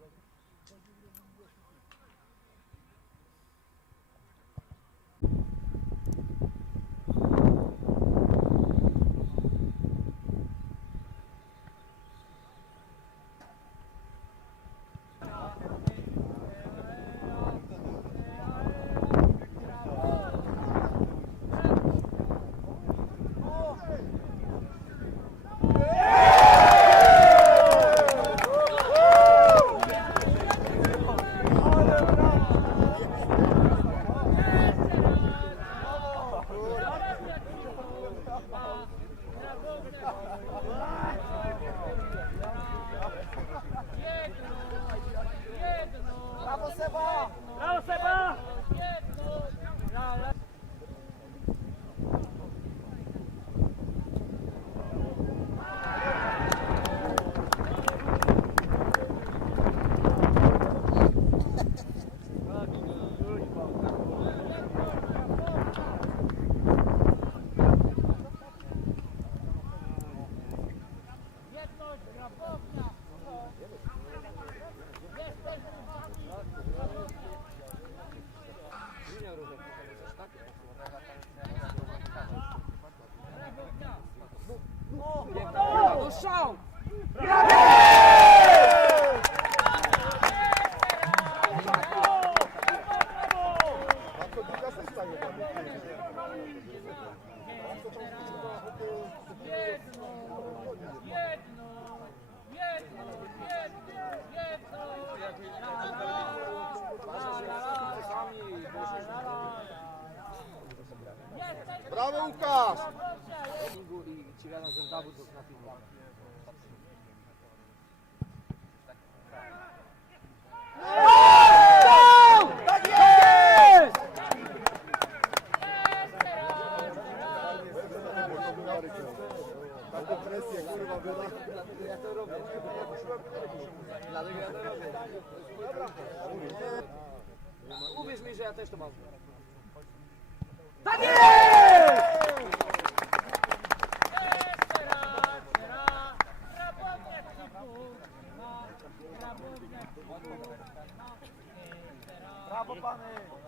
Gracias. Gracias. Brawo Łukasz! I ci to to. Uwierz mi, że ja też to mam. Tak! Brawo pany!